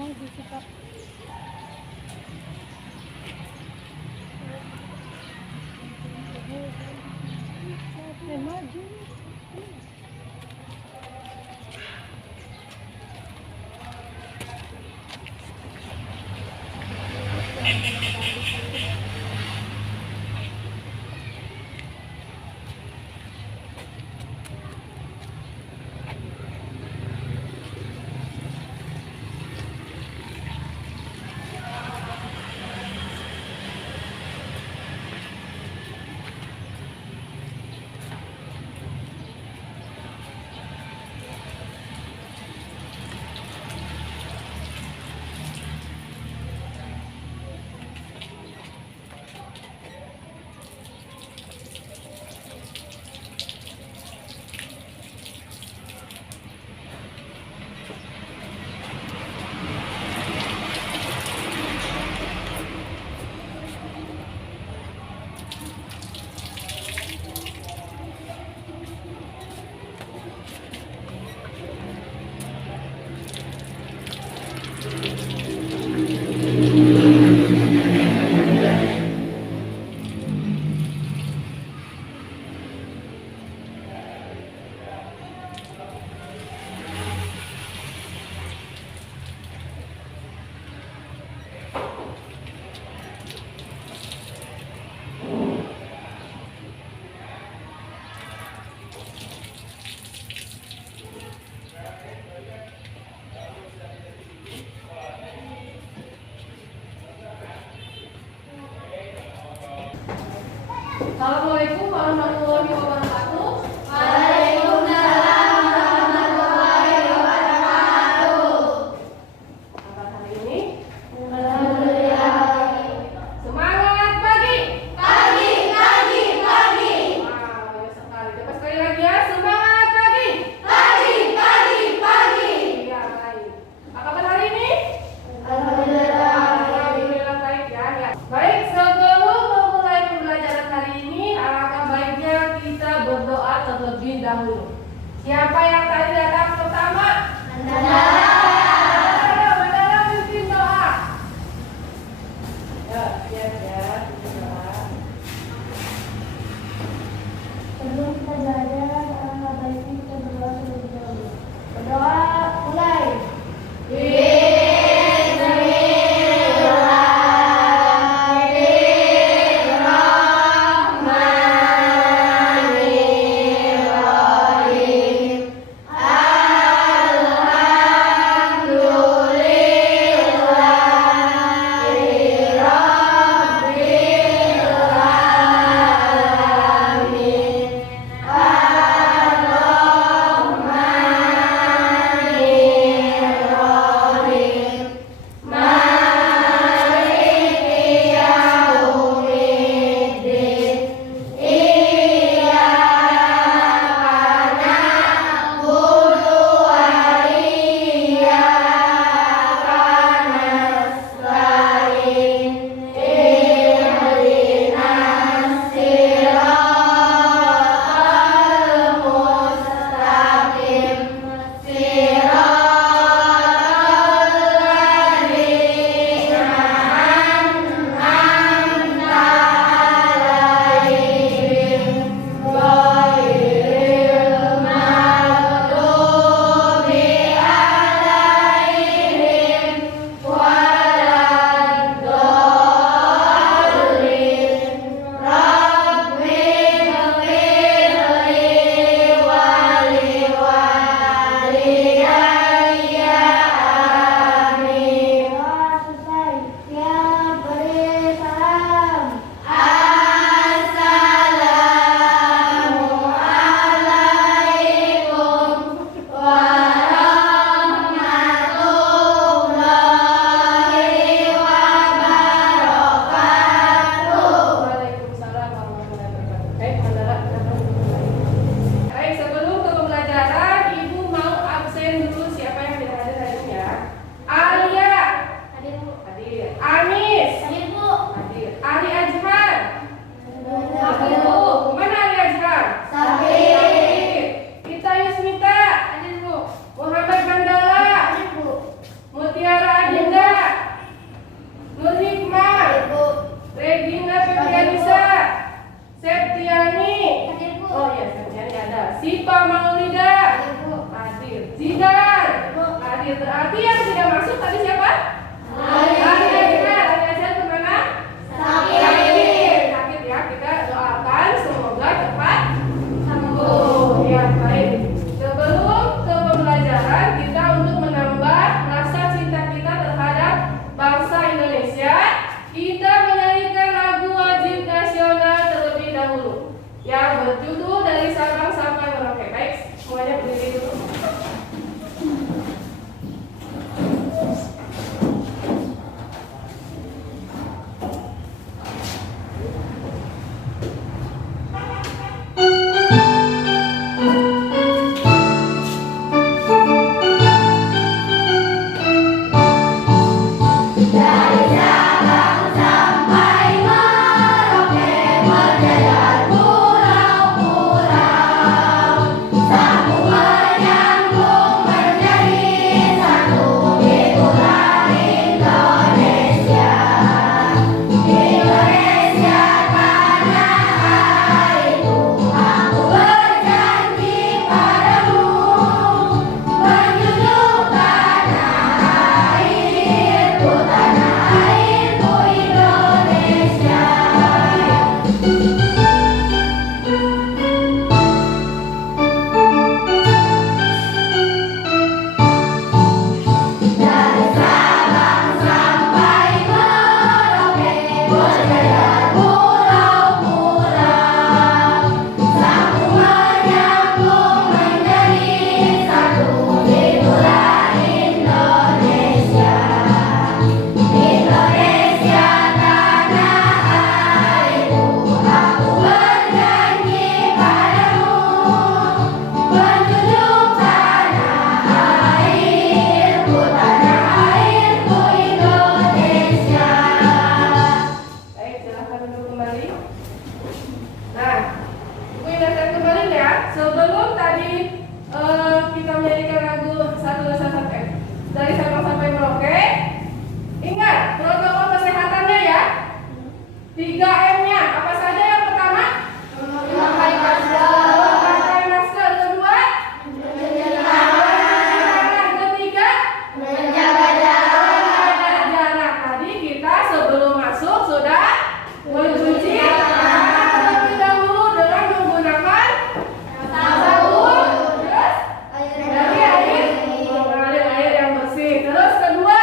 Emang disikap maju. Assalamualaikum warahmatullahi wabarakatuh. Waalaikumsalam warahmatullahi wabarakatuh. Apa hari ini? Alhamdulillah. Semangat pagi. Pagi, pagi, pagi. Wow, banyak sekali. Coba sekali lagi ya. Semangat pagi. Pagi, pagi, pagi. Ya, baik. Apa kabar hari ini? Alhamdulillah. Alhamdulillah baik ya. Ya. Baik, sebelum memulai pembelajaran hari ini, alangkah baiknya kita berdoa terlebih dahulu. Siapa yang tadi datang pertama? Ayo, Mandala pimpin doa. Ya, siap ya, pimpin doa. Sebelum kita belajar, alangkah baiknya kita berdoa terlebih dahulu. Berdoa mulai. Bismillahirrahmanirrahim. Oh iya, siap-siap ada. Sipa Maulida. Hadir. Zidan. Hadir. Berarti yang tidak masuk tadi siapa? Alia kemana? Sakit ya. Kita doakan semoga cepat sembuh. Ya, baik. Sebelum ke pembelajaran, kita untuk menambah rasa cinta kita terhadap bangsa Indonesia, kita menyanyikan lagu wajib nasional terlebih dahulu yang berjudul Dari Sabang Sampai Merauke. Baik, semuanya berdiri dulu. Dari Sabang sampai Merauke. Ingat protokol kesehatannya ya. 3M-nya apa saja? Yang pertama, memakai masker. Kedua, ketiga, menjaga jarak. Tadi kita sebelum masuk sudah mencuci tangan terlebih dahulu dengan menggunakan sabun, terus dari air yang bersih. Terus kedua,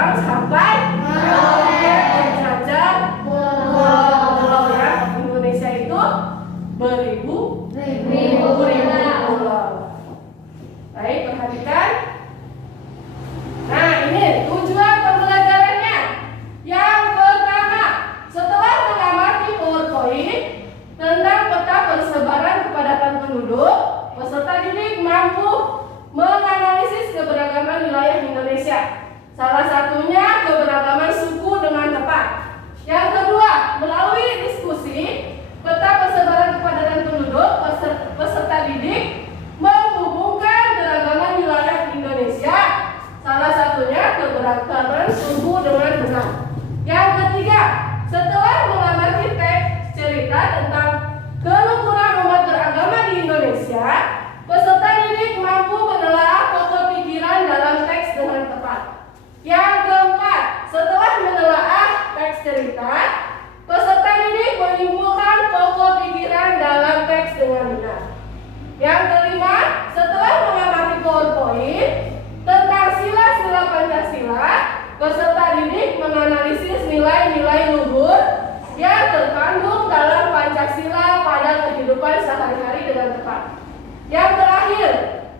Sabang sampai Merauke menjajah pulau ya. Indonesia itu beribu pulau. Baik, perhatikan. Nah, ini tujuan pembelajarannya. Yang pertama, setelah mengamati PowerPoint tentang peta persebaran kepadatan penduduk, peserta didik mampu menganalisis keberagaman wilayah Indonesia. Salah satunya keberagaman suku dengan tepat. Yang kedua, melalui diskusi peta persebaran kepadatan penduduk, peserta didik menghubungkan keragaman wilayah Indonesia. Salah satunya keberagaman suku dengan benar. Yang ketiga, setelah mengamati teks cerita tentang kerukunan umat beragama di Indonesia, peserta didik mampu menelaah pokok pikiran dalam teks dengan tepat. Yang keempat, setelah menelaah teks cerita, peserta didik menyimpulkan pokok pikiran dalam teks dengan benar. Yang kelima, setelah mengamati PowerPoint tentang sila-sila Pancasila, peserta didik menganalisis nilai-nilai luhur yang terkandung dalam Pancasila pada kehidupan sehari-hari dengan tepat. Yang terakhir,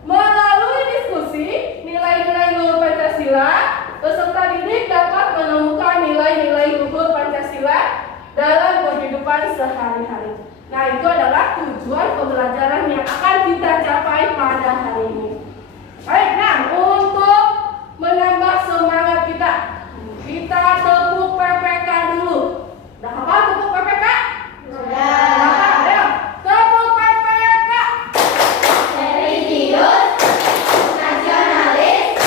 melalui diskusi nilai-nilai luhur Pancasila, peserta didik dapat menemukan nilai-nilai luhur Pancasila dalam kehidupan sehari-hari. Nah, itu adalah tujuan pembelajaran yang akan kita capai pada hari ini. Baik, nah untuk menambah semangat kita tepuk PPK dulu. Udah hafal tepuk PPK? Sudah. Ayo, tepuk PPK. Religius, nasionalis,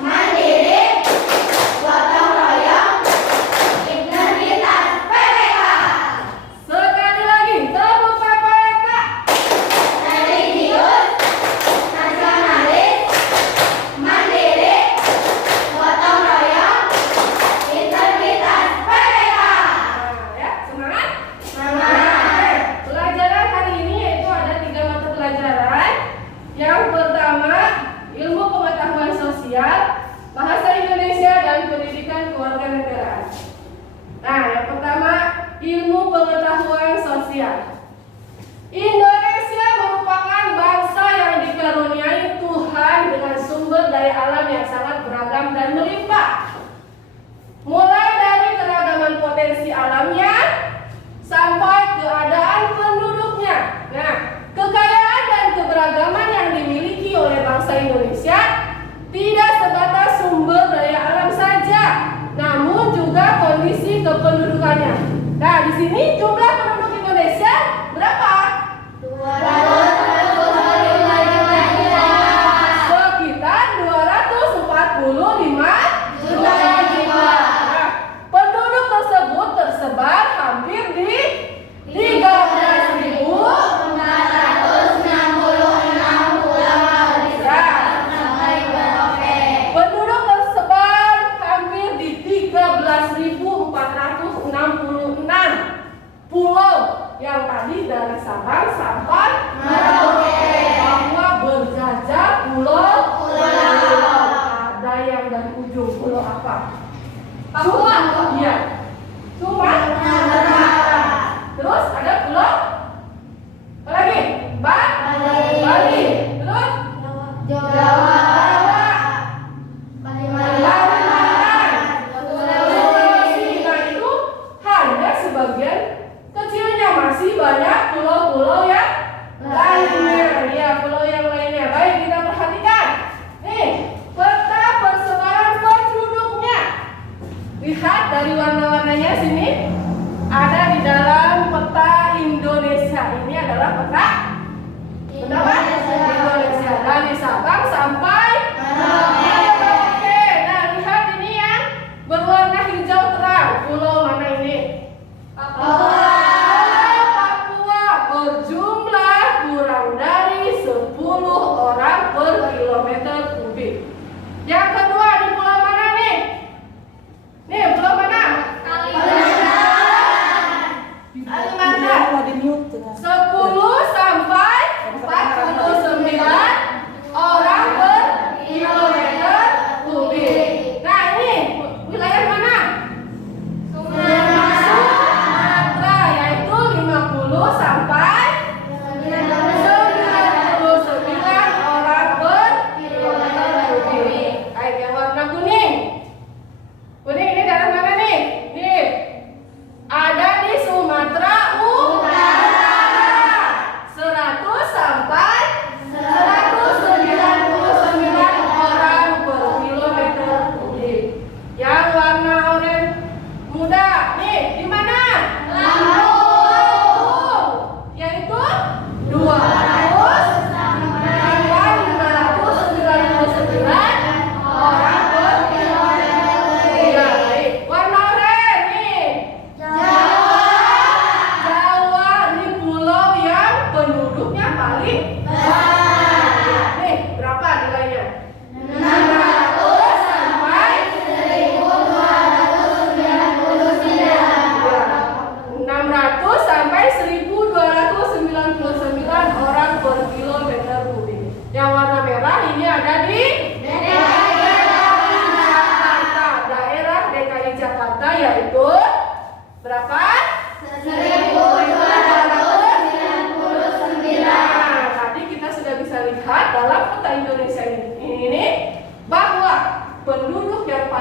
mandiri, gotong royong, integritas PPK. Sekali lagi, tepuk PPK. Religius, nasionalis, mandiri, gotong royong, integritas PPK. Nah, ya, semangat. Semangat. Pelajaran hari ini yaitu ada 3 mata pelajaran. Yang pertama, ilmu pengetahuan sosial, bahasa Indonesia dan pendidikan kewarganegaraan. Nah, yang pertama, ilmu pengetahuan sosial. Indonesia merupakan bangsa yang dikaruniai Tuhan dengan sumber daya alam yang sangat beragam dan melimpah. Mulai dari keragaman potensi alamnya sampai keadaan penduduknya. Nah, kekayaan dan keberagaman yang dimiliki oleh bangsa Indonesia tidak sebatas sumber daya alam saja, namun juga kondisi kependudukannya. Nah, di sini jumlah penduduk Indonesia berapa? 245 juta. Sekitar 245 Juta jiwa. Nah, penduduk tersebut tersebar hampir di 13.466 pulau sampai Merauke. Penduduk tersebar hampir di 13.466 pulau yang tadi dari Sabang sampai Merauke. Bahwa berjajah pulau. Ada yang dari ujung pulau apa? Papua. Iya. Sumatera. Terus ada pulau apa lagi? Bali. Terus Jawa. Kalimantan. Sulawesi. Nah, itu hanya sebagian kecilnya, masih banyak pulau-pulau yang lainnya. Ya, pulau yang lainnya. Baik, kita perhatikan. Nih, peta persebaran penduduknya. Lihat dari warna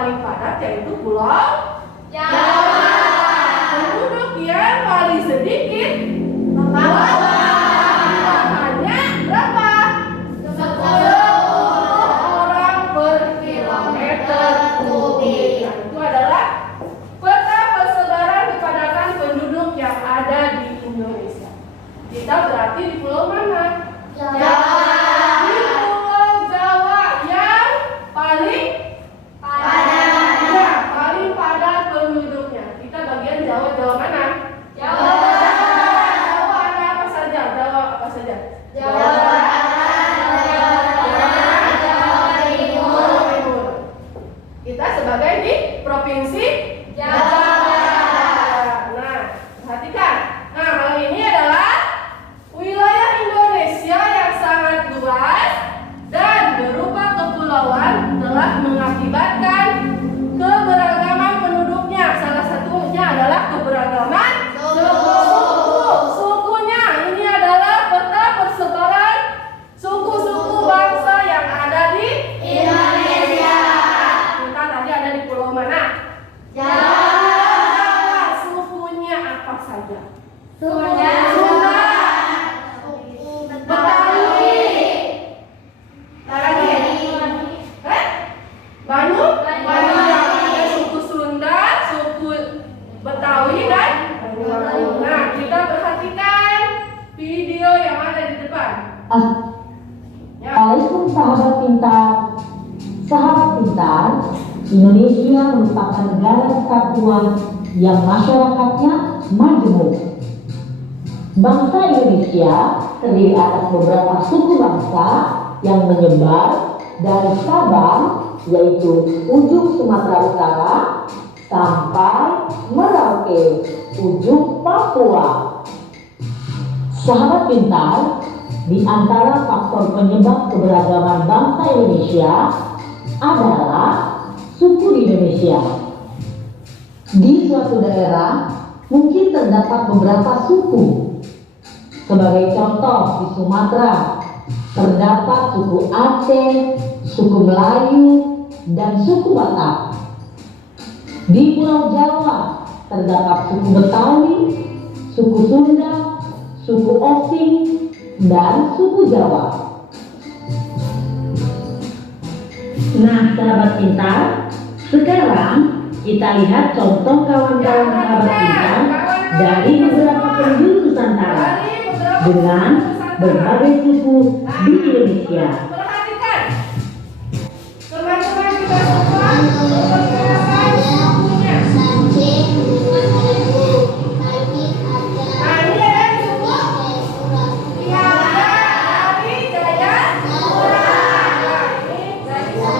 paling padat yaitu Pulau Jawa. Penduduk yang paling sedikit hanya berapa? 10 orang per kilometer kubik. Nah, itu adalah peta persebaran kepadatan penduduk yang ada di Indonesia. Kita berarti di pulau mana? Jawa. Di Pulau Jawa yang paling Padat. ya, paling padat penduduknya. Kita bagian Jawa mana? Jawa. Jawa ada apa saja? Jawa apa saja? Jawa Barat, Jawa Timur. Kita sebagai di provinsi Jawa. Nah, perhatikan. Nah, hal ini adalah wilayah Indonesia yang sangat luas dan berupa kepulauan telah mengakibatkan keberagaman penduduknya. Salah satunya adalah keberagaman sukunya. Ini adalah peta persebaran suku-suku bangsa yang ada di Indonesia. Kita tadi ada di pulau mana? Jawa. Sukunya apa saja? Sunda. Betawi. Lagi? Banyu? Ada suku Sunda, suku Betawi dan Banyuwangi. Nah, kita perhatikan video yang ada di depan. Ya. Assalamualaikum sahabat pintar. Sahabat pintar, Indonesia merupakan negara kesatuan yang masyarakatnya majemuk. Bangsa Indonesia terdiri atas beberapa suku bangsa yang menyebar dari Sabang, yaitu ujung Sumatera Utara, sampai Merauke, ujung Papua. Sahabat pintar, di antara faktor penyebab keberagaman bangsa Indonesia adalah suku di Indonesia. Di suatu daerah mungkin terdapat beberapa suku. Sebagai contoh, di Sumatera terdapat suku Aceh, suku Melayu, dan suku Batak. Di Pulau Jawa terdapat suku Betawi, suku Sunda, suku Osing, dan suku Jawa. Nah, sahabat pintar, sekarang kita lihat contoh kawan-kawan sahabat pintar dari beberapa penduduk Nusantara dengan berbagai suku di Indonesia. Perhatikan. Teman-teman kita semua memperkenalkan sukunya. Nah, ini ada suku Tiada, Ari, Jaya, Mura. Nah, ini dari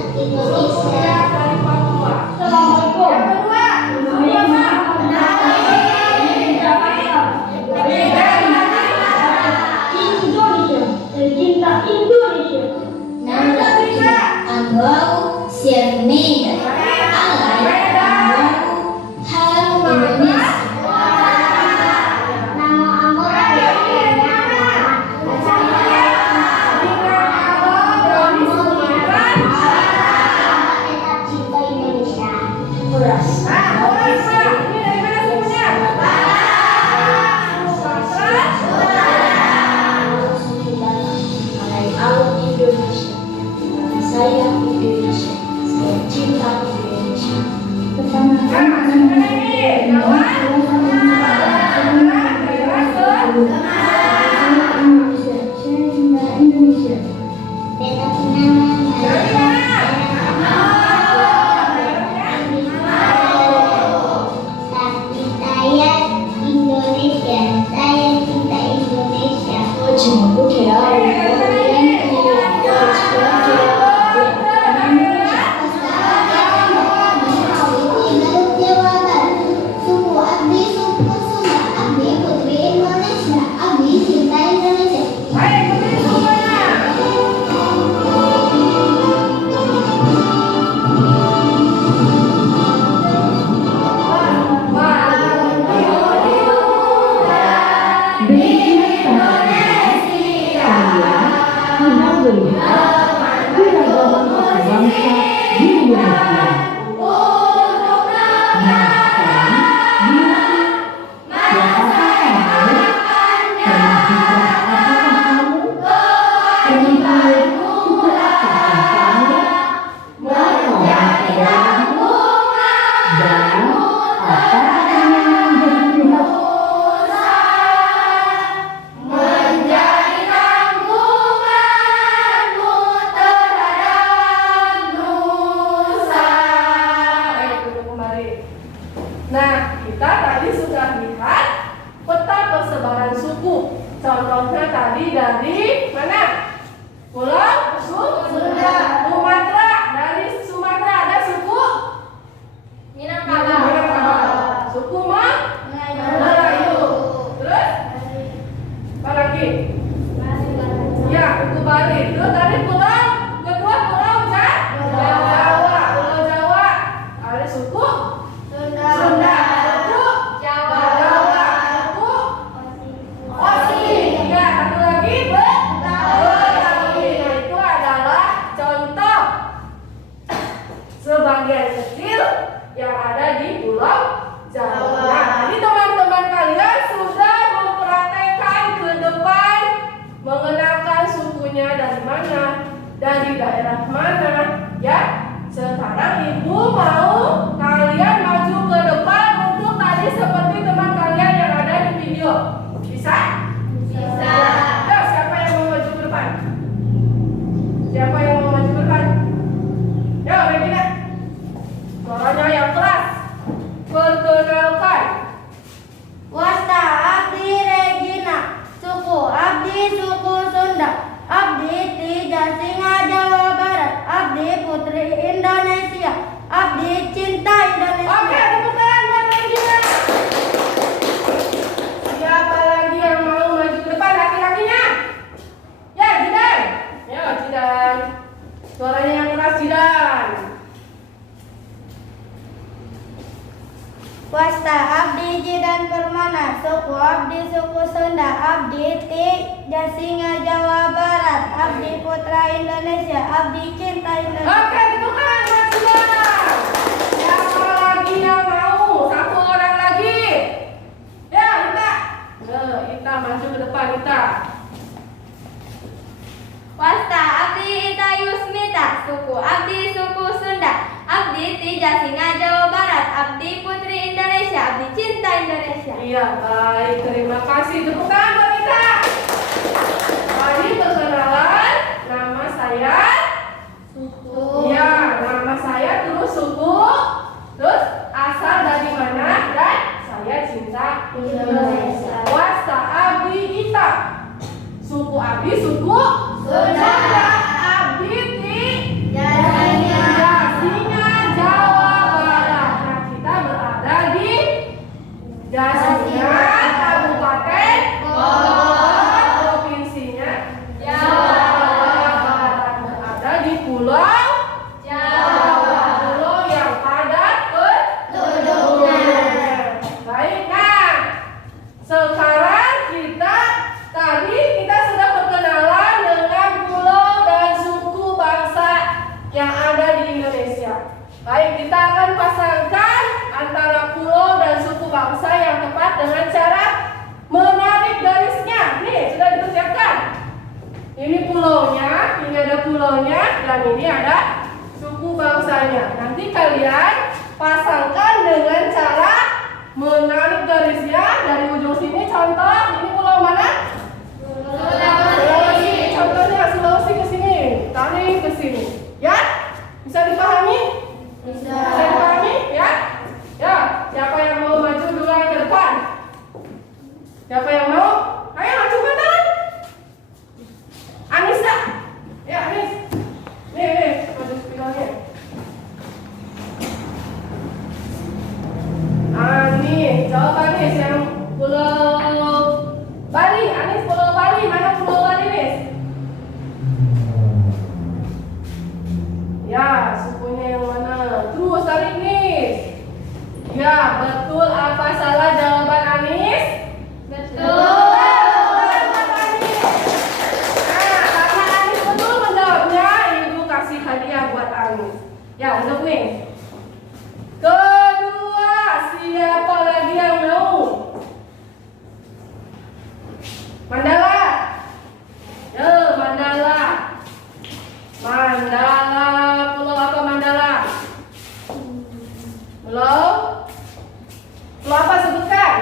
suku yang dari Papua. Assalamualaikum. Yang kedua, suku apa? Indonesia, cinta Indonesia. Yang ketiga, Anggau Sirni Alay Anggau Hal Indonesia. Nama anggota Tetap cinta Indonesia. Kuras. Indonesia. Saya Indonesia. Saya cinta Indonesia. Suku Abdi, suku Sunda, Abdi Putri Indonesia. Sekarang ibu mau kalian maju ke depan untuk tadi seperti teman kalian yang ada di video. Bisa? Bisa. Ayo, siapa yang mau maju ke depan? Siapa yang mau maju ke depan? Yo, Regina. Suaranya yang keras. Perkenalkan. Wasta abdi Regina, suku abdi suku Sunda, abdi Tiga Singa Jawa Barat, abdi putri Indonesia, abdi cinta Indonesia. Oke, tepuk tangan buat Regina. Siapa lagi yang mau maju ke depan laki-lakinya? Ya, Jidan. Ya, Jidan. Suaranya yang keras, Jidan. Wasta abdi Jidan Permana, suku abdi suku Sunda, abdi Tiga Singa Jawa Barat, abdi putra Indonesia, abdi cinta Indonesia. Oke, tepuk tangan buat Jidan. Siapa lagi yang mau? Satu orang lagi. Ya, Ita. Ita maju ke depan, Ita. Wasta abdi Ita Yusmita, suku abdi suku Sunda, abdi Tiga Singa Jawa Barat, abdi putri Indonesia, abdi cinta Indonesia. Iya, baik. Terima kasih. Tepuk tangan buat Ita. Mari perkenalan. Nama saya. Iya, nama saya terus suku. Terus asal dari mana dan saya cinta Indonesia. Wasta abdi Ita. Suku abdi suku Sunda. Abdi Tiga Singa. Singa Jawa Barat. Nah, kita berada di Jasinga, Kabupaten Bogor, provinsinya Jawa Barat. Berada di Pulau Jawa. Pulau yang padat Penduduknya. Baik, nah sekarang tadi kita sudah berkenalan dengan pulau dan suku bangsa yang ada di Indonesia. Baik, kita akan pasangkan antara pulau dan suku bangsa yang tepat dengan cara menarik garisnya. Nih, sudah dipersiapkan. Ini pulaunya, ini ada pulaunya, dan ini ada suku bangsanya. Nanti kalian pasangkan dengan cara menarik garisnya dari ujung sini. Contoh, ini pulau mana? Sulawesi. Contohnya Sulawesi ke sini, tarik ke sini. Ya? Bisa dipahami? Bisa dipahami? Ya? Ya, siapa yang mau maju duluan ke depan? Siapa yang mau? Ayo maju ke depan. Anissa. Ya, Anis. Nih, maju spidolnya. Anis, jawab Anis yang pulau Bali. Anis pulau Bali, mana pulau Bali, Nis? Ya, sukunya yang mana? Terus tarik, Nis. Ya, betul apa salah jawaban Anis? Betul. Karena Anis betul menjawabnya, Ibu kasih hadiah buat Anis. Ya, untuk nih. Kedua, siapa lagi yang mau? Mandala. Yo, Mandala. Mandala, pulau apa Mandala? Pulau? Pulau apa sebutkan?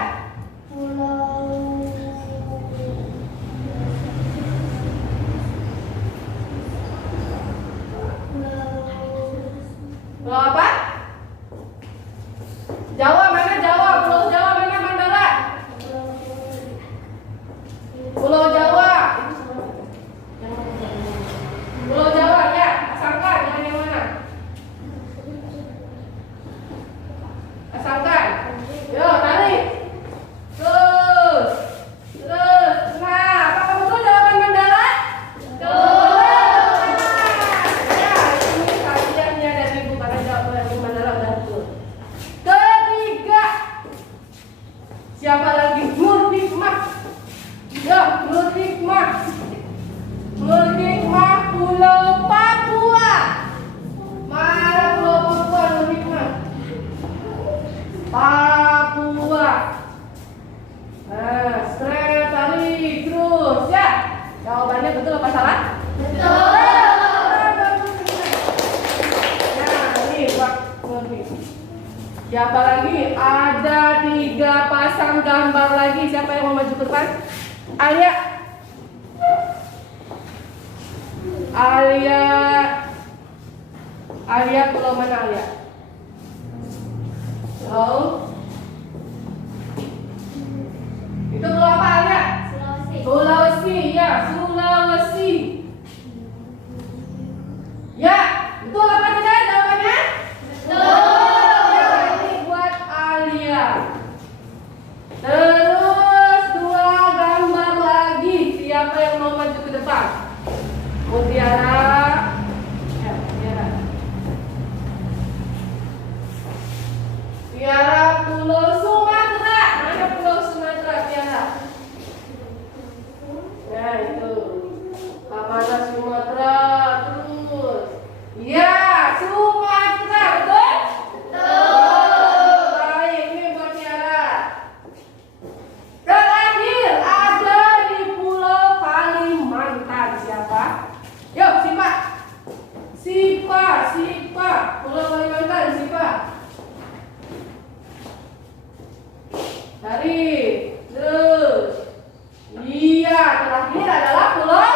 Pulau apa? Jawa, mana Jawa? Pulau Jawa mana Mandala? Pulau Jawa. Pulau Jawa, ya. Asangkan dengan yang mana? Asangkan. Yo, tarik. Terus. Nah, apakah betul jawaban Mandala? Ya, ini hadiahnya dari Ibu karena jawaban Mandala udah betul. Ketiga. Siapa lagi? Ada 3 pasang gambar lagi. Siapa yang mau maju ke depan? Alia. Alia pulau mana Alia? Itu pulau apa Alia? Sulawesi, ya, Sulawesi. Ya, betul apa tidak jawabannya? Ya, ini buat Alia. Terus 2 gambar lagi. Siapa yang mau maju ke depan? Mutiara. Ya, Mutiara. Tiara Pulau Sumatera. Mana Pulau Sumatera, Tiara? Ya, itu. Mana Sumatera? Terus. Ya, Sumatera, betul? Betul. Baik, ini buat Tiara. Terakhir ada di Pulau Kalimantan. Siapa? Yuk, Sipa. Pulau Kalimantan, Sipa. Dari terus. Iya, terakhir adalah Pulau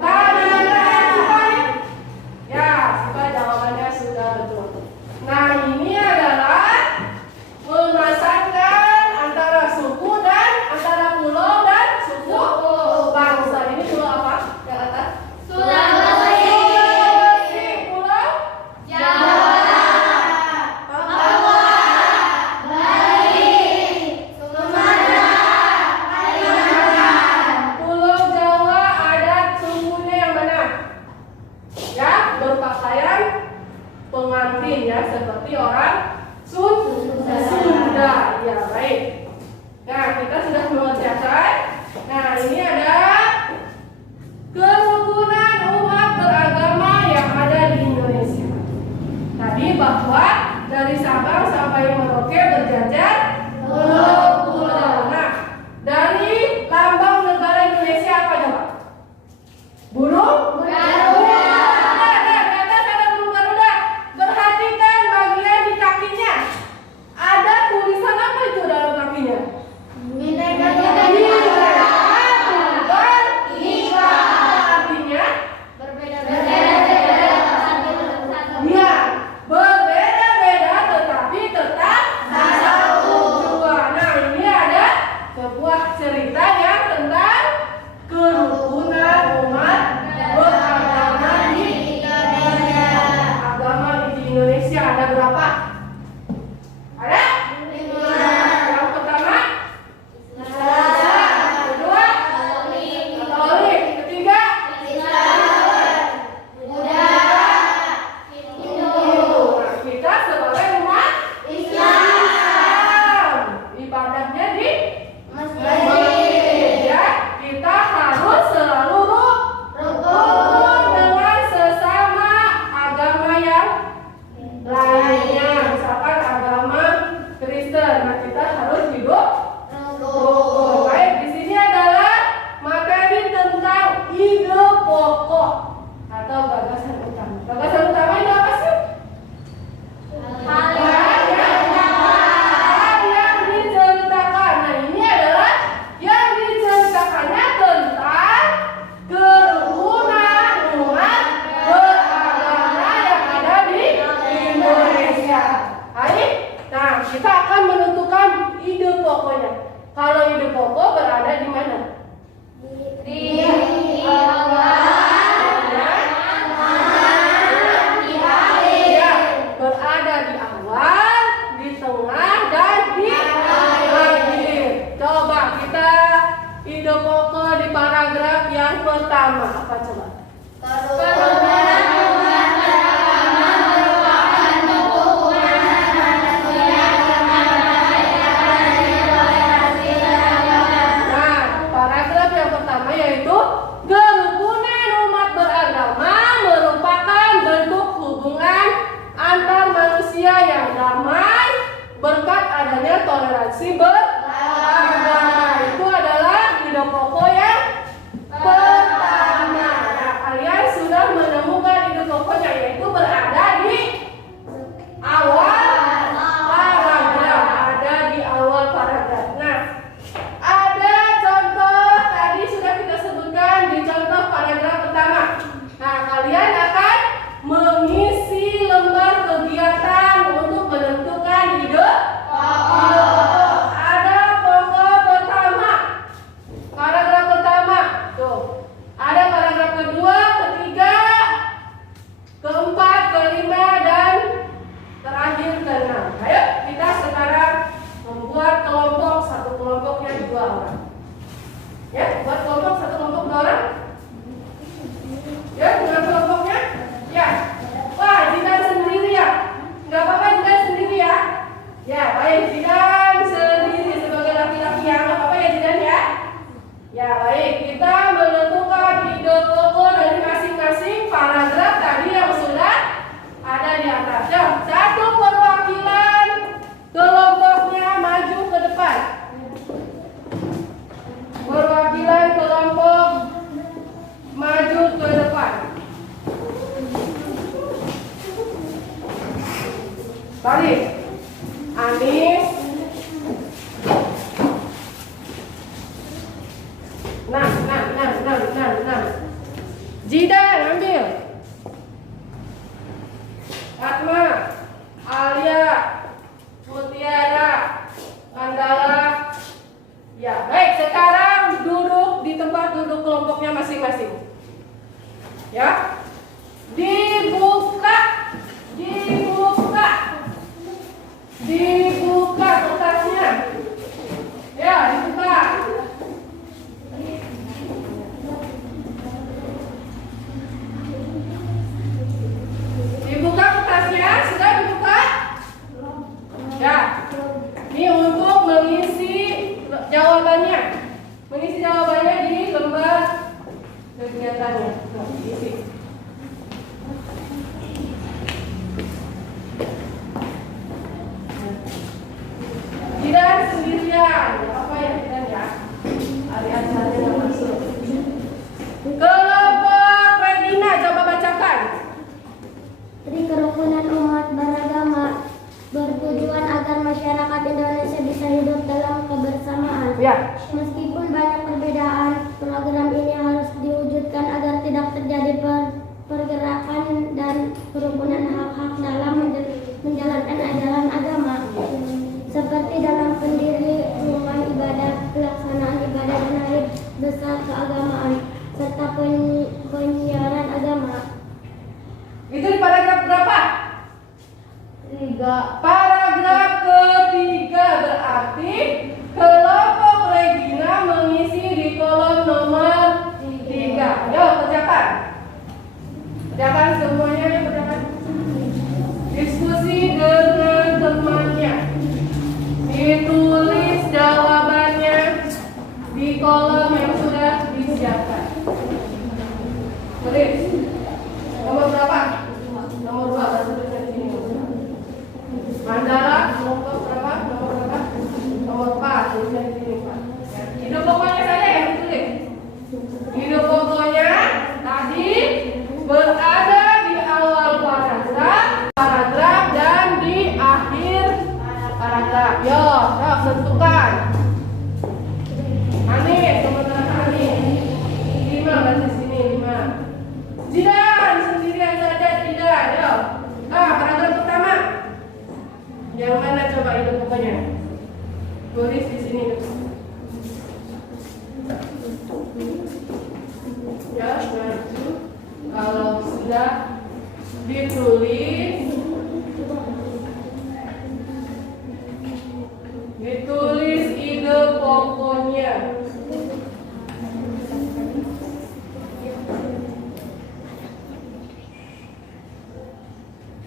Kalimantan. Sipa nih. Ya, Sipa jawabannya sudah betul. Nah, ini adalah memasangkan antara suku dan antara pulau dan suku bangsa. Ini pulau apa? Yang atas? Sulawesi. Pulau Jawa. Pulau Jawa ada sukunya yang mana? Ya, berpakaian pengantin ya, seperti orang Sunda. Ya, baik. Nah, kita sudah mengerjakan. Nah, ini ada kerukunan umat beragama yang ada di Indonesia. Tadi bahwa dari Sabang sampai Merauke berjajar pulau-pulau. Nah, dari lambang negara Indonesia apa coba? Burung Garuda. Di atas ada burung Garuda. Perhatikan bagian di kakinya. Ada tulisan apa itu dalam kakinya? Bineka Tunggal Ika. Artinya? Ya, berbeda-beda tetapi tetap satu jua. Nah, ini ada sebuah cerita yang tentang kerukunan umat beragama di Indonesia. Ada berapa? Ada? Yang pertama? Kedua? Katolik. Ketiga? Hindu. Nah, kita sebagai umat Islam ibadahnya di masjid. Ya, kita harus selalu rukun dengan sesama agama yang lainnya. Misalkan agama Kristen, nah kita harus hidup rukun. Baik, di sini adalah materi tentang ide pokok atau gagasan utama. Gagasan utama itu apa sih? Hal yang diceritakan. Nah, ini adalah yang diceritakannya tentang kerukunan umat beragama yang ada di Indonesia. Baik, nah kita akan menentukan ide pokoknya. Kalau ide pokok berada di mana? Di ya, berada di awal, di tengah, dan di akhir. Coba kita ide pokok di paragraf yang pertama. Apa coba? Nah, paragraf yang pertama yaitu kerukunan umat beragama merupakan bentuk hubungan antar manusia yang damai berkat adanya toleransi beragama. Itu adalah ide pokok yang pertama. Nah, kalian sudah menemukan ide pokoknya yaitu berada di awal Balik. Anis. Nah. Jidan, ambil. Fatma, Alia, Mutiara, Mandala. Ya, baik. Sekarang duduk di tempat duduk kelompoknya masing-masing. Ya, dibuka kertasnya. Ya, dibuka. Dibuka kertasnya, sudah dibuka? Ya. Ini untuk mengisi jawabannya. Mengisi jawabannya di lembar kegiatannya. Nah, diisi. Jidan sendirian. Apa ya Jidan ya? Hari-harinya nggak masuk. Kelompok Redina, coba bacakan. Tri kerukunan umat beragama bertujuan agar masyarakat Indonesia bisa hidup dalam kebersamaan. Ya. Meskipun banyak perbedaan, program ini harus diwujudkan agar tidak terjadi pergerakan dan kerukunan hak-hak dalam menjalankan ajaran agama. Seperti dalam pendiri rumah ibadah, pelaksanaan ibadah dan hari besar keagamaan, serta penyiaran agama. Itu di paragraf berapa? 3. Paragraf ketiga berarti kelompok Regina mengisi di kolom nomor 3. Yuk kerjakan. Kerjakan semuanya, yuk kerjakan. Diskusi dengan temannya. Ditulis jawabannya di kolom yang sudah disiapkan. Tulis. Nomor berapa? Nomor 2, baru tulisnya di sini. Mandala, nomor berapa? Nomor berapa? Nomor 4, tulisnya di sini, Pak. Ya. Hidup pokoknya saja yang ditulis. Hidup pokoknya tadi berada di awal paragraf dan di akhir paragraf. Yo, tentukan. Anis, nomor berapa Anis? 5, berarti sini 5. Jidan, sendirian saja Jidan. Yo. Paragraf pertama. Yang mana coba hidup pokoknya? Tulis di sini. Ya, maju. Kalau sudah ditulis ide pokoknya.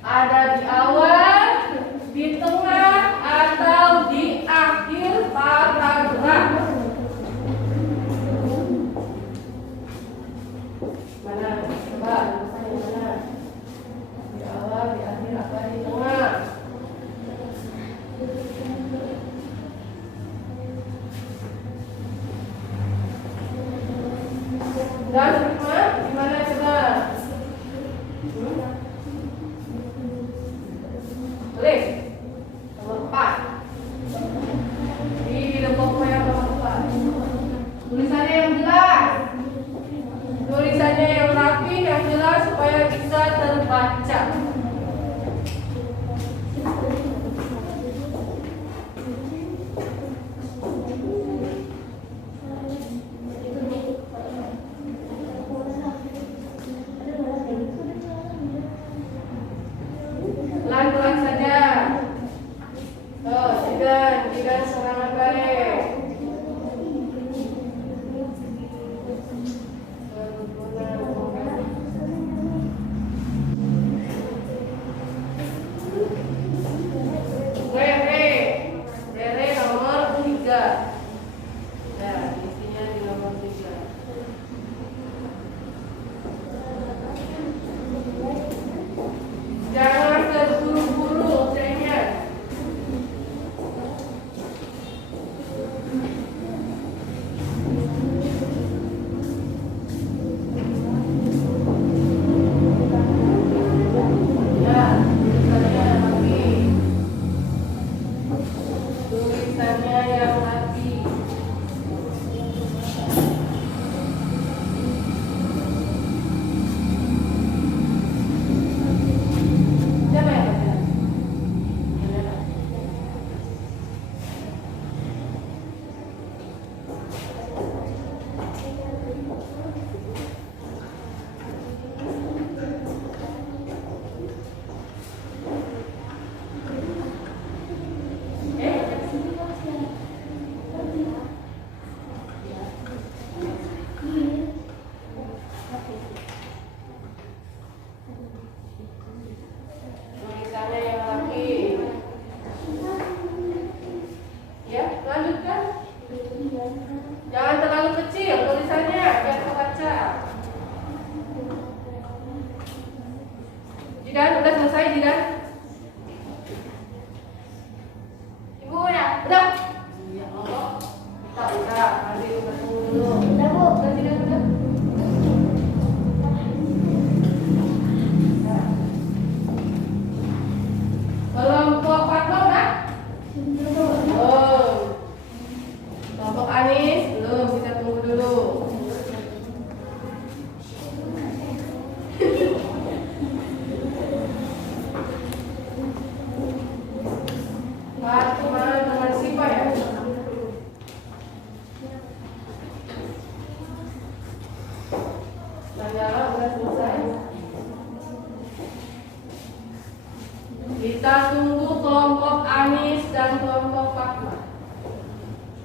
Ada di awal, di tengah, atau di akhir paragraf. Mana? Coba, mana? Di awal, di akhir, apa di tengah? Dan di mana coba? Tulis nomor 4. Di hidup pokoknya nomor 4. Tulisannya yang jelas. Tulisannya yang rapi, yang jelas supaya bisa terbaca. Jidan? Ibu udah. Udah? Ya Allah. Tak udah. Nanti udah tunggu dulu. Udah Bu. Udah Jidan udah. Kelompok Fatma udah? Belum. Kelompok Anis belum, kita tunggu dulu. Fatma dengan Sipa ya? Lanyala udah selesai. Kita tunggu kelompok Anis dan kelompok Fatma.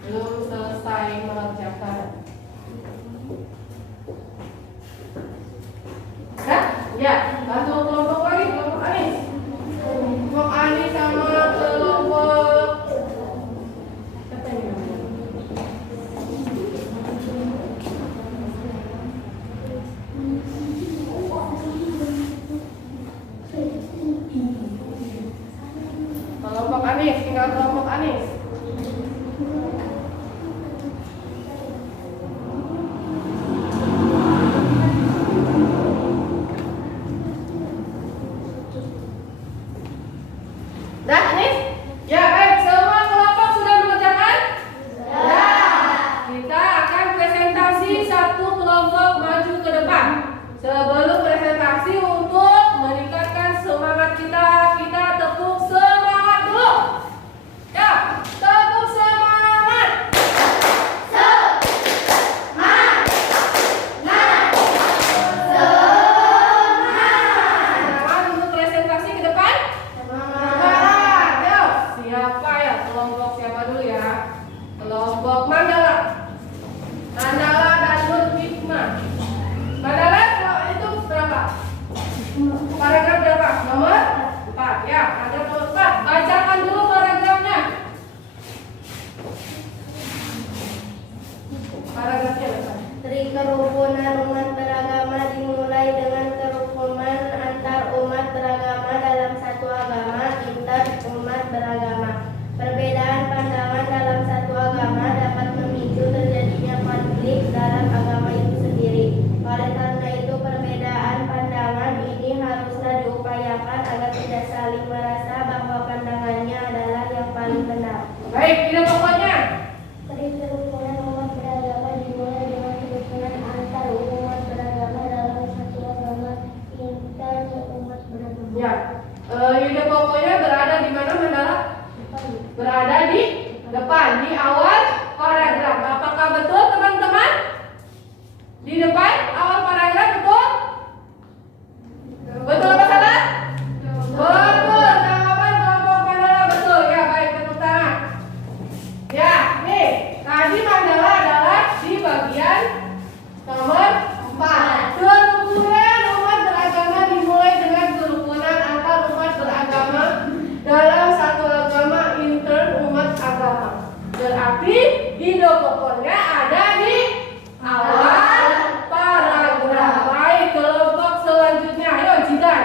Belum selesai mengerjakan. Nah, ya, satu kelompok lagi, kelompok Anis. Kelompok Anis sama kelompok siapa ini namanya? Kelompok Anis, tinggal kelompok Anis. Dah, Anis? Ya, baik. Semua kelompok sudah mengerjakan? Ya. Kita akan presentasi satu kelompok maju ke depan. Sebelum presentasi untuk meningkatkan semangat kita, kita tepuk semangat dulu. Ya, tepuk semangat. Semangat untuk presentasi ke depan. Semangat. Ayo, siapa ya kelompok siapa dulu ya? Kelompok Mandala. Mandala dan Nur Hikmah. Mandala kalau itu berapa? Paragraf berapa? Nomor 4 ya, paragraf nomor 4. Bacakan dulu paragrafnya. Paragrafnya berapa? Kerukunan umat beragama dimulai dengan kerukunan antar umat beragama dalam satu agama, inter umat beragama. Perbedaan pandangan dalam satu agama dapat memicu terjadinya konflik dalam agama itu sendiri. Oleh karena itu perbedaan pandangan ini haruslah diupayakan agar tidak saling merasa bahwa pandangannya adalah yang paling benar. Baik, ini pokoknya. Kerukunan umat beragama dimulai dengan kerukunan antar umat beragama dalam satu agama, inter umat beragama. Ya, ide pokoknya berada di mana Mandala? Berada di depan, di awal paragraf. Apakah betul teman-teman? Di depan awal paragraf betul? Betul apa salah? Betul. Tanggapan kelompok Mandala betul. Ya, baik, tepuk tangan. Ya, nih, tadi Mandala adalah di bagian nomor 4. Kerukunan umat beragama dimulai dengan kerukunan antar umat beragama dalam satu agama, inter umat agama. Berarti ide pokoknya ada di awal paragraf. Baik, kelompok selanjutnya. Ayo, Jidan.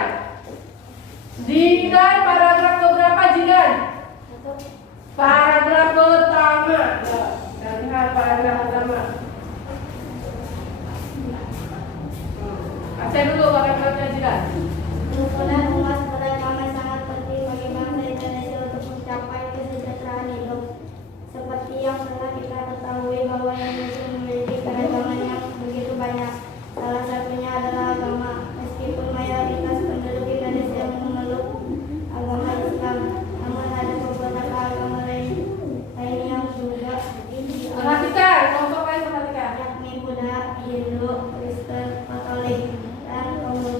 Jidan, paragraf keberapa Jidan? Paragraf pertama. Ya, lihat paragraf pertama. Aceh dulu paragrafnya Jidan. Kerukunan umat beragama sangat penting bagi bangsa Indonesia untuk mencapai kesejahteraan hidup. Seperti yang telah kita ketahui bahwa Indonesia memiliki keragaman yang begitu banyak. Salah satunya adalah agama. Meskipun mayoritas penduduk Indonesia memeluk agama Islam, namun ada beberapa agama lain yang juga Perhatikan, kelompok lain perhatikan. yakni Buddha, Hindu, Kristen, Katolik, dan komunis.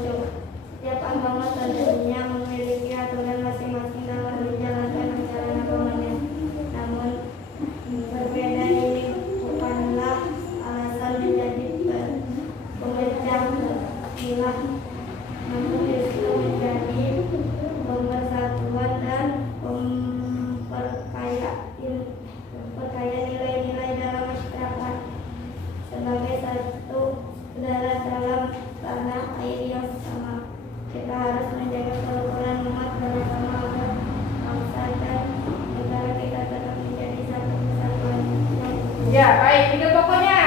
Ya, baik. Ide pokoknya.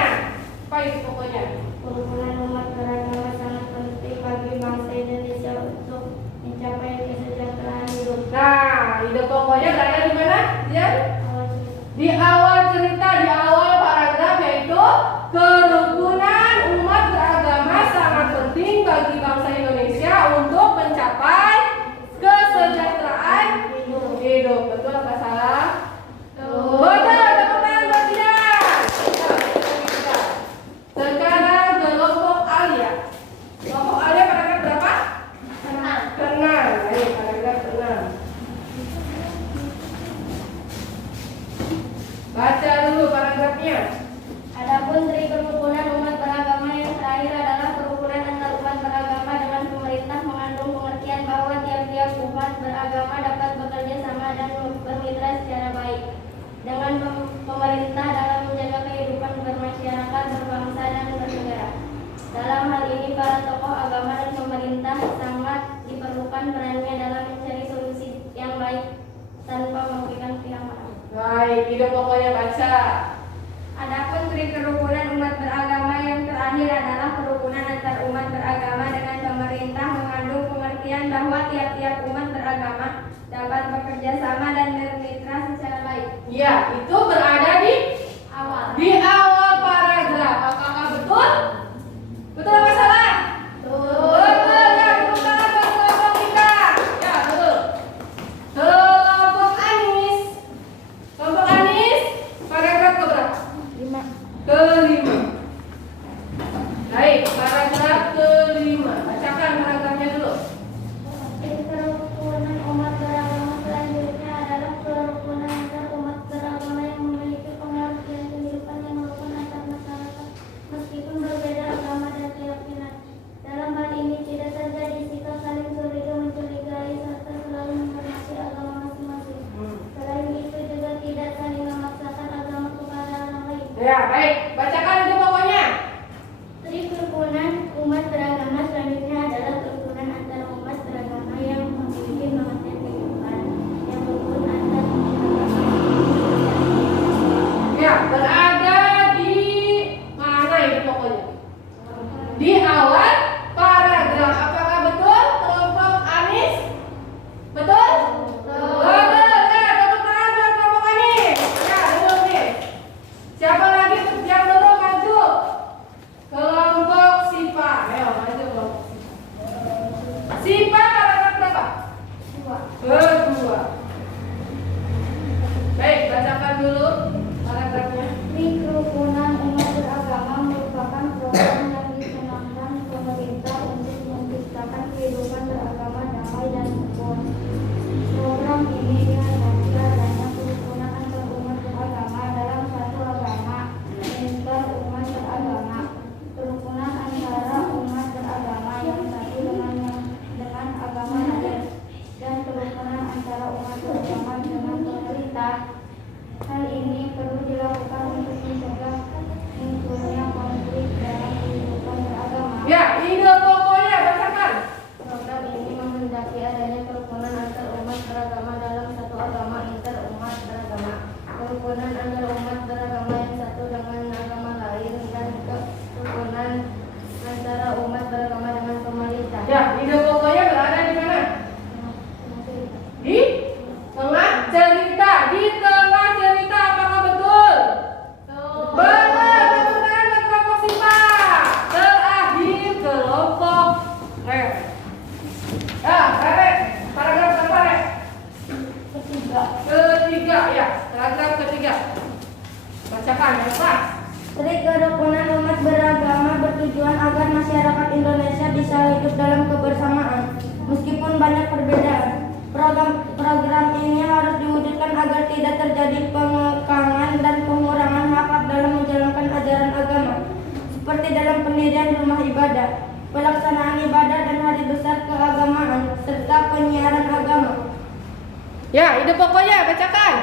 Apa itu pokoknya? Kerukunan umat beragama sangat penting bagi bangsa Indonesia untuk mencapai kesejahteraan hidup. Nah, ide pokoknya berada di mana? Ya? Di awal cerita, di awal paragraf, yaitu kerukunan umat beragama sangat penting bagi bangsa Indonesia untuk mencapai kesejahteraan hidup. Betul apa salah? Betul, tepuk tangan buat dia. Sekarang kelompok Alia. Kelompok Alia paragraf berapa? Keenam. Ayo, paragraf keenam. Baca dulu paragrafnya. Adapun tri kerukunan umat beragama yang terakhir adalah kerukunan antar umat beragama dengan pemerintah mengandung pengertian bahwa tiap-tiap umat beragama dapat bekerja sama dan bermitra secara baik dengan pemerintah dalam menjaga kehidupan bermasyarakat, berbangsa dan bernegara. Dalam hal ini para tokoh agama dan pemerintah sangat diperlukan perannya dalam mencari solusi yang baik tanpa merugikan pihak manapun. Baik, ide pokoknya baca. Adapun tri kerukunan umat beragama yang terakhir adalah kerukunan antar umat beragama dengan pemerintah mengandung pengertian bahwa tiap-tiap umat beragama dapat bekerja sama dan bermitra secara baik. Ya, itu berada di awal paragraf. Apakah betul? Betul apa salah? Betul. Ya, tepuk tangan buat kelompok kita. Ya, betul. Kelompok Anis. Kelompok Anis, paragraf keberapa? Kelima. Baik, paragraf kelima. Bacakan paragrafnya dulu. Kerukunan umat beragama selanjutnya adalah kerukunan antar umat beragama yang memiliki pengertian kehidupan yang rukun antar masyarakat meskipun berbeda agama dan keyakinan. Dalam hal ini tidak terjadi sikap saling curiga mencurigai serta selalu menghormati agama masing-masing. Selain itu juga tidak saling memaksakan agama kepada orang lain. Ya, baik. Bacakan itu pokoknya. Tri kerukunan umat beragama selanjutnya adalah kerukunan antar umat beragama yang memiliki pengertian kehidupan yang rukun antar Ya, berada di mana itu pokoknya? Di awal paragraf. Apakah betul kelompok Anis? Betul? Betul. Ya, tepuk tangan buat kelompok Anis. Ya, betul nih. Siapa lagi yang belum maju? Kelompok Sipa. Ayo, maju kelompok Sipa. Sipa paragraf berapa? Kedua. Baik, bacakan dulu paragrafnya. Tri kerukunan umat beragama merupakan program yang dicanangkan pemerintah untuk menciptakan kehidupan beragama damai dan rukun. Program ini dihadapi adanya kerukunan antar umat beragama dalam satu agama, inter umat beragama, kerukunan antara umat beragama yang satu dengan agama lain, dan kerukunan antara umat beragama dengan pemerintah. Hal ini perlu dilakukan untuk mencegah munculnya konflik dalam kehidupan beragama. Ya, ide pokoknya bacakan. Program ini menghendaki adanya kerukunan antar umat beragama dalam satu agama, inter umat beragama, kerukunan antar umat beragama yang satu dengan agama lain, dan kerukunan antara umat beragama dengan pemerintah. Ya, ide pokoknya berada di mana? Di tengah cerita. Di tengah cerita, apakah betul? Betul. Tepuk tangan buat kelompok Sipa. Terakhir kelompok Rek. Ya, Rek. Paragraf berapa, Rek? Ketiga, ya. Paragraf ketiga. Bacakan yang pas. Tri kerukunan umat beragama bertujuan agar masyarakat Indonesia bisa hidup dalam kebersamaan meskipun banyak perbedaan. Program ini harus diwujudkan agar tidak terjadi pengekangan dan pengurangan hak dalam menjalankan ajaran agama, seperti dalam pendirian rumah ibadah, pelaksanaan ibadah dan hari besar keagamaan, serta penyiaran agama. Ya, ide pokoknya bacakan.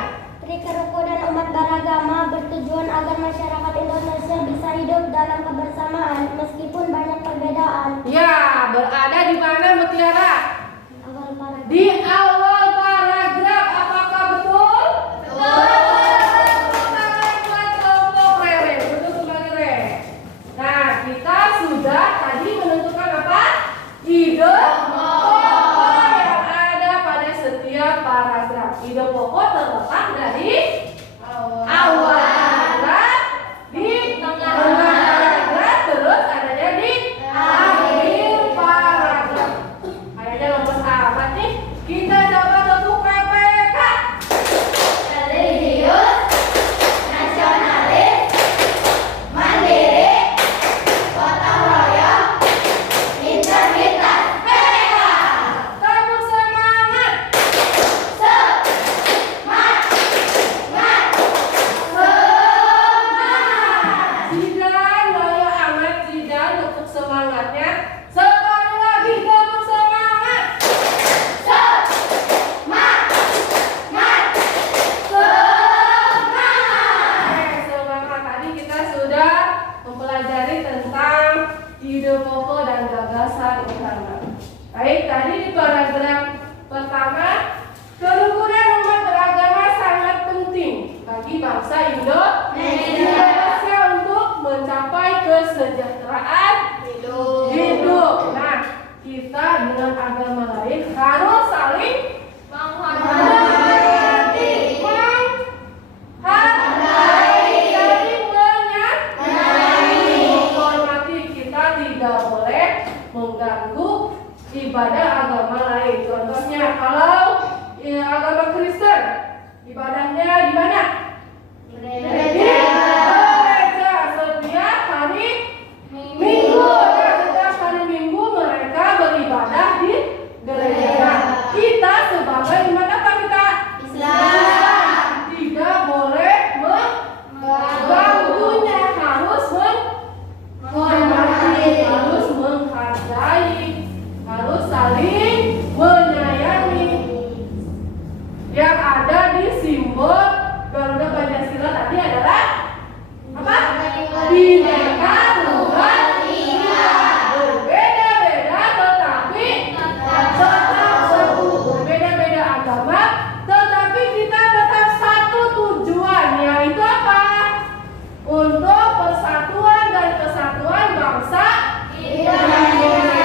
Tri kerukunan umat beragama bertujuan agar masyarakat Indonesia bisa hidup dalam kebersamaan meskipun banyak perbedaan. Ya, berada di mana Mutiara? Awal paragraf. Di awal paragraf. Apakah betul? Betul. Tepuk tangan buat kelompok paragraf. Ide pokok terletak dari awal paragraf di tengah paragraf, terus adanya di akhir paragraf. Kayaknya lemes amat nih. Kita coba bentuk PPK. Religius, nasionalis, mandiri, gotong royong, integritas, PPK. Tepuk semangat. Zidan, loyo amat Zidan, tepuk semangatnya. Sekali lagi tepuk semangat. Semangat. Tadi kita sudah mempelajari tentang ide pokok dan gagasan utama. Baik, tadi di paragraf pertama, kerukunan umat beragama sangat penting bagi bangsa Indonesia untuk mencapai kesejahteraan hidup. Nah, kita dengan agama lain harus saling menghormati, menghormati. Kita tidak boleh mengganggu ibadah agama lain. Contohnya kalau agama Kristen, ibadahnya di mana? Gereja. Setiap hari Minggu. Nah, setiap hari Minggu mereka beribadah di gereja. Nah, kita sebagai umat apa kita? Islam. Tidak boleh mengganggunya, harus menghormati, harus menghargai, harus saling menyayangi. Yang ada di simbol Garuda Pancasila tadi adalah apa? Bhinneka Tunggal Ika. Berbeda-beda tetapi tetap satu. Berbeda-beda agama tetapi kita tetap satu tujuan, yaitu apa? Untuk persatuan dan kesatuan bangsa Indonesia,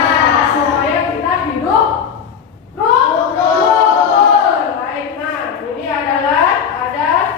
supaya kita hidup rukun. Baik, nah ini adalah ada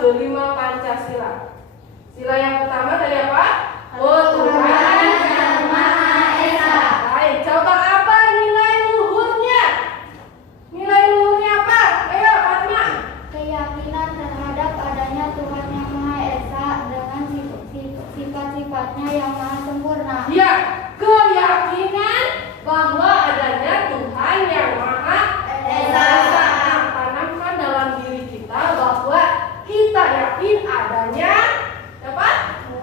kelima Pancasila. Sila yang pertama tadi apa? Tuhan Yang Maha Esa. Baik, coba apa nilai luhurnya? Nilai luhurnya apa? Ayo, Fatma. Keyakinan terhadap adanya Tuhan Yang Maha Esa dengan sifat-sifatnya yang maha sempurna. Ya, keyakinan bahwa adanya Tuhan yang Maha Esa. Nah, tanamkan dalam diri kita bahwa kita yakin adanya apa?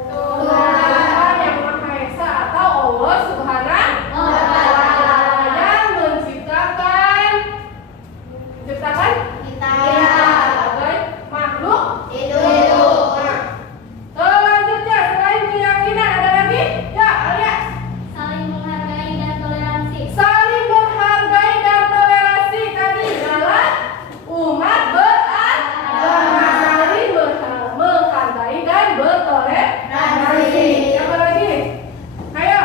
Tuhan yang Maha Esa atau Allah Subhanahu wa Ta'ala yang menciptakan Kita sebagai makhluk hidup. Nah, selanjutnya selain keyakinan ada lagi? Ya, Alia. Saling menghargai dan toleransi. Saling menghargai dan toleransi tadi dalam umat beragama. Saling menghargai dan bertoleransi. Apa lagi? Ayo.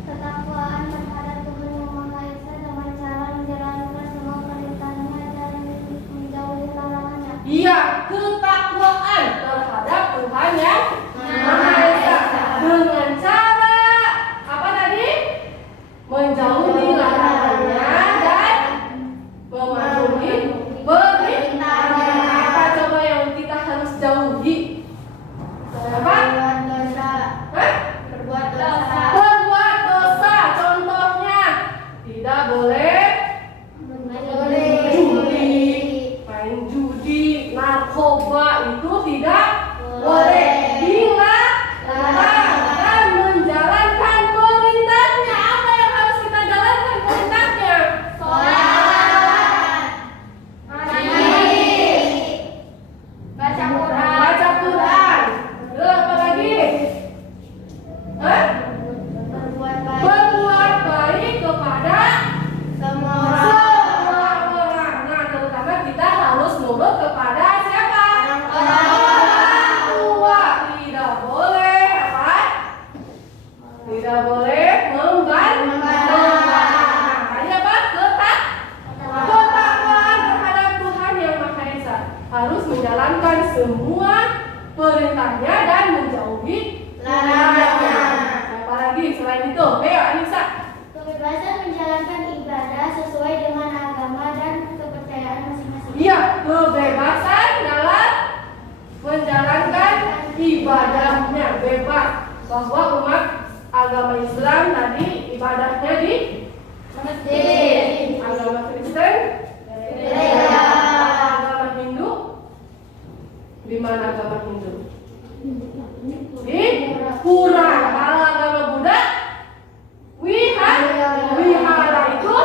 Ketakwaan terhadap Tuhan Yang Maha Esa dengan cara menjalankan semua perintahnya dan menjauhi larangannya. Iya, ketakwaan terhadap Tuhan yang Maha Esa dengan cara apa tadi? Menjauhi larangannya dan mematuhi perintahnya. Apa coba yang kita harus jauhi? Apa? Hah? Berbuat dosa. Berbuat dosa. Contohnya tidak boleh main judi, narkoba itu tidak boleh. Dilarang dan menjalankan perintahnya. Apa yang harus kita jalankan perintahnya? Baca Quran. Baca Quran. Terus apa lagi? Hah? Berbuat baik Berbuat baik kepada semua orang. semua orang. Nah, terutama kita harus nurut kepada siapa? Orang tua. Tidak boleh apa? Tidak boleh membantah. Tadi apa? Ketakwaan terhadap Tuhan Yang Maha Esa. Harus menjalankan semua perintahnya dan menjauhi Larangannya. Apa lagi selain itu? Ayo, Anissa. Kebebasan menjalankan ibadah sesuai dengan agama dan kepercayaan masing-masing. Iya, kebebasan dalam menjalankan ibadahnya, bebas. Bahwa umat agama Islam tadi ibadahnya di Masjid. agama Kristen, Gereja. agama Hindu, di mana agama Hindu? Di pura. Kalau agama Buddha, wihara itu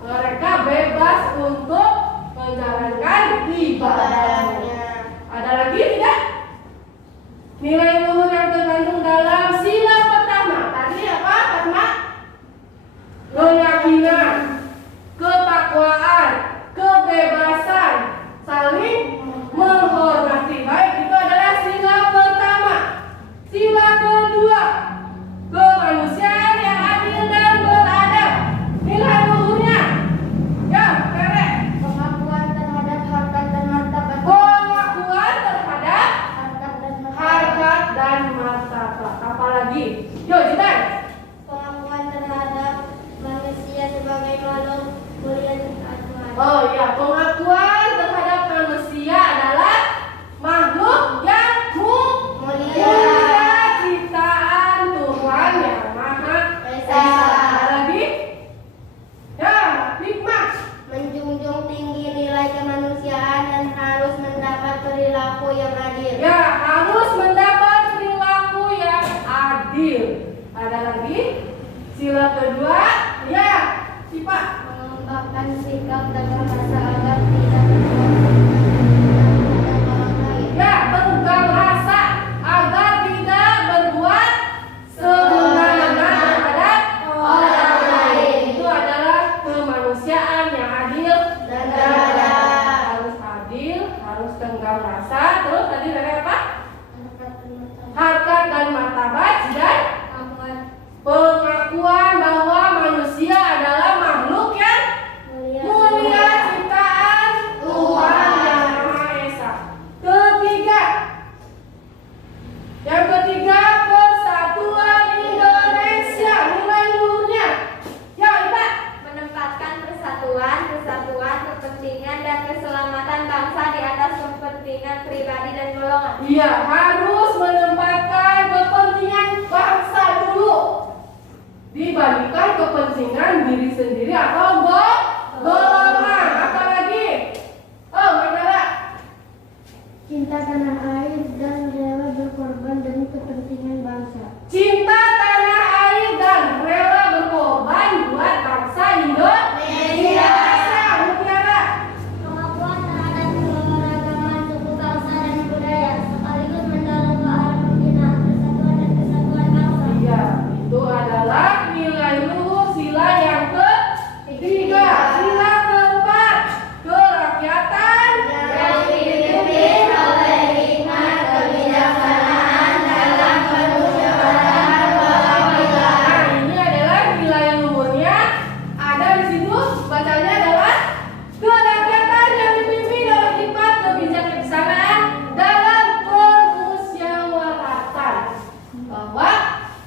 mereka bebas untuk menjalankan ibadahnya. Ada lagi tidak? Nilai luhur yang tergantung dalam sila pertama. Tadi apa, Fatma? Keyakinan, ketakwaan, kebebasan, saling menghormati. Baik, itu adalah sila pertama. Sila kedua, kemanusiaan yang adil dan beradab. Nilai luhurnya, ya, Tere. Pengakuan terhadap harkat dan martabat. Pengakuan terhadap Harkat dan martabat. harkat dan martabat. Apalagi? Yo, Jidan. Pengakuan terhadap manusia sebagai makhluk mulia dan keagungan. Oh ya, pengakuan terhadap manusia adalah makhluk yang mulia, ciptaan Tuhan Yang Maha Esa. Ada lagi? Ya, hikmah. Menjunjung tinggi nilai kemanusiaan dan harus mendapat perilaku yang adil. Ya, harus mendapat perilaku yang adil. Ada lagi? Sila kedua, ya, Cipa. Mengembangkan sikap dan bahasa agar tidak berbuat terhadap orang lain. Ya, tegang rasa agar tidak berbuat sembarangan terhadap orang lain. Itu adalah kemanusiaan yang adil Dan beradab. harus adil, harus tenggang rasa. Terus tadi ada apa? Harkat dan martabat. Harkat dan martabat dan Pengakuan pengakuan bahwa manusia adalah makhluk yang mulia. mulia,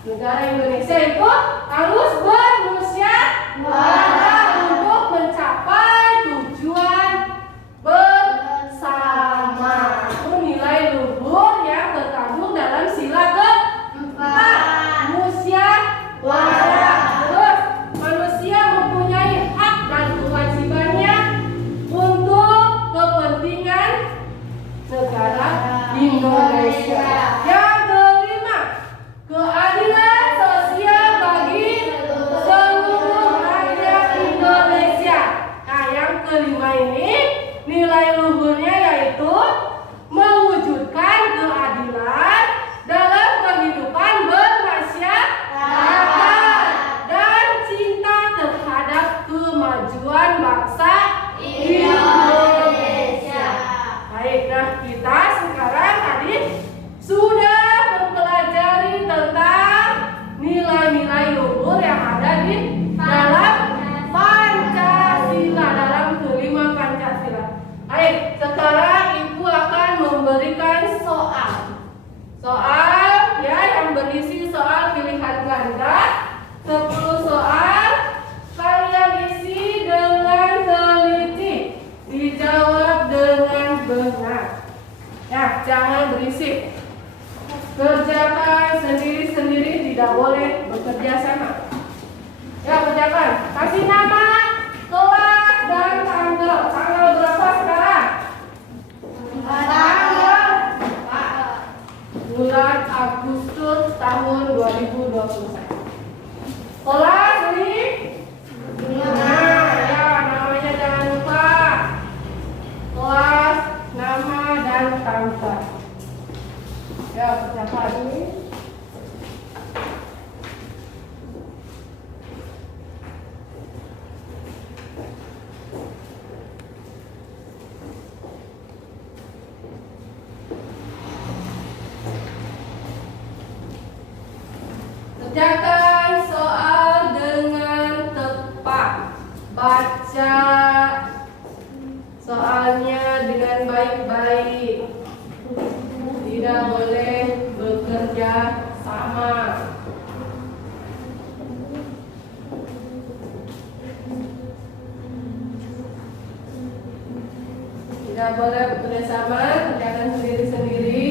Negara Indonesia itu harus bermusyawarah untuk mencapai tujuan bersama. Itu nilai luhur yang terkandung dalam sila keempat, musyawarah. Terus manusia mempunyai hak dan kewajibannya untuk kepentingan negara Indonesia. Yang kelima, keadilan sosial bagi seluruh rakyat Indonesia. Nah, yang kelima ini nilai luhurnya yaitu mewujudkan keadilan dalam kehidupan bermasyarakat dan cinta terhadap kemajuan bangsa Indonesia. Baik, nah kita sekarang tadi sudah mempelajari tentang nilai-nilai luhur yang ada di dalam Pancasila, dalam kelima Pancasila. Baik, sekarang Ibu akan memberikan soal ya yang berisi soal pilihan ganda, 10 soal. Kalian isi dengan teliti, dijawab dengan benar. Ya, jangan berisik. Kerjakan sendiri-sendiri, tidak boleh bekerja sama. Ya, kerjakan. Kasih nama, kelas, dan tanggal. Tanggal berapa sekarang? Tanggal bulan Agustus tahun 2021. Kelas ini. Nah, ya, namanya jangan lupa. Kelas, nama, dan tanggal. Ya, kerjakan ini. Kerjakan soal dengan tepat. Baca soalnya dengan baik-baik. Tidak boleh bekerja sama. Tidak boleh bekerja sama, kerjakan sendiri-sendiri.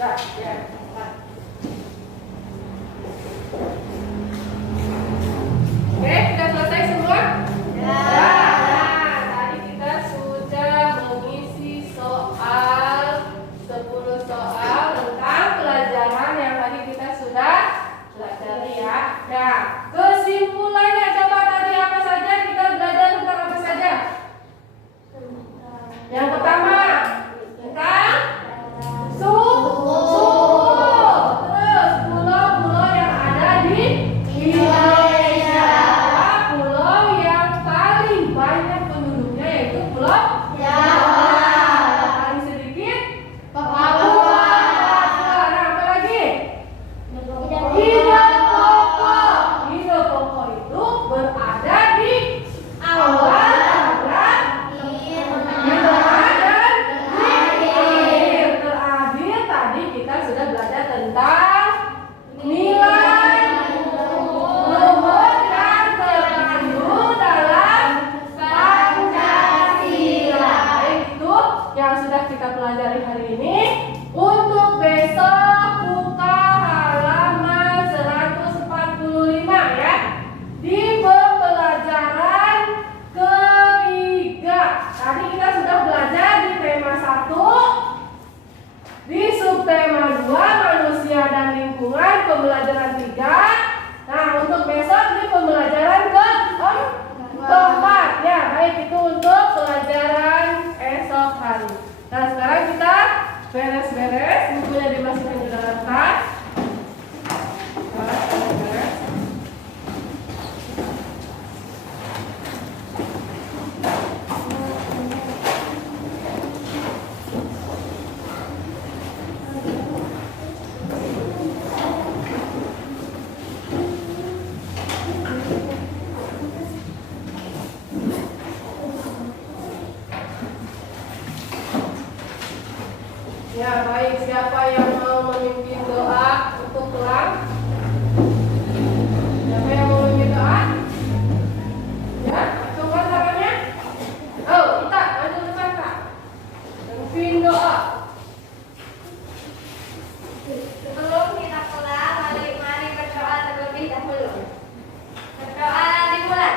Dah, ya. Oke, sudah selesai semua? Ya. Nah, tadi kita sudah mengisi soal 10 soal tentang pelajaran yang tadi kita sudah pelajari ya. Nah, kesimpulannya coba tadi apa saja kita belajar tentang apa saja? Yang pertama tentang suku. Terus pulau-pulau yang ada di Indonesia. Pulau yang paling banyak penduduknya yaitu Pulau Jawa. Paling sedikit Papua. Nah, apa lagi? Hidup pokok itu berada di awal, barat, di tengah dan di akhir. Terakhir tadi kita sudah belajar tentang nilai luhur yang terkandung dalam Pancasila. Itu yang sudah kita pelajari hari ini. Untuk besok buka halaman 145 ya. Di pembelajaran ketiga. Tadi kita sudah belajar di tema 1, di subtema 2 manusia dan lingkungan pembelajaran 3. Nah, untuk besok di pembelajaran keempat ya. Baik, itu untuk pelajaran esok hari. Nah, sekarang kita beres-beres, bukunya dimasukin ke dalam tas. Beres. Ya, baik. Siapa yang mau memimpin doa untuk pulang? Siapa yang mau memimpin doa? Ya, coba tangannya. Oh, kita maju depan, Kak. Memimpin doa. Sebelum kita pulang, mari berdoa terlebih dahulu. Berdoa dimulai.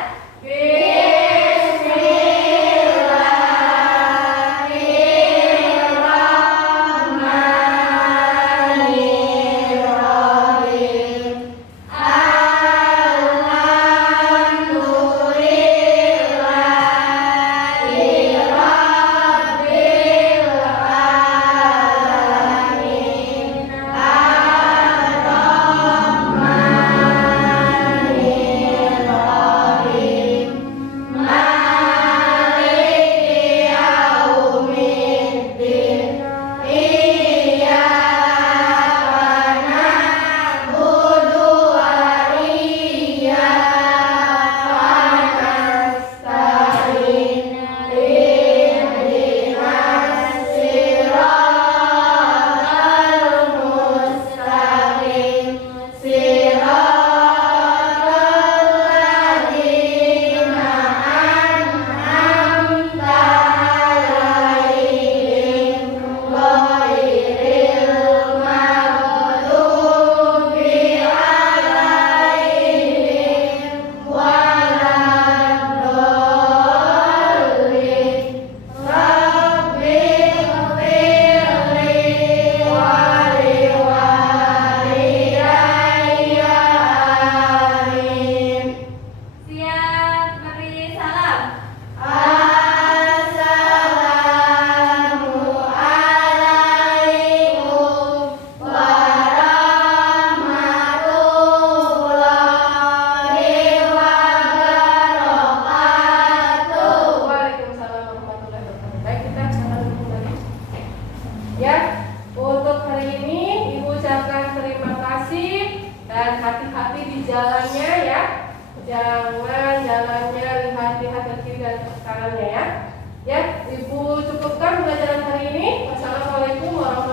hati-hati di jalannya ya. Jangan jalannya lihat-lihat ke kiri dan ke kanannya ya. Ya, Ibu cukupkan pelajaran hari ini. Wassalamualaikum warahmatullahi wabarakatuh.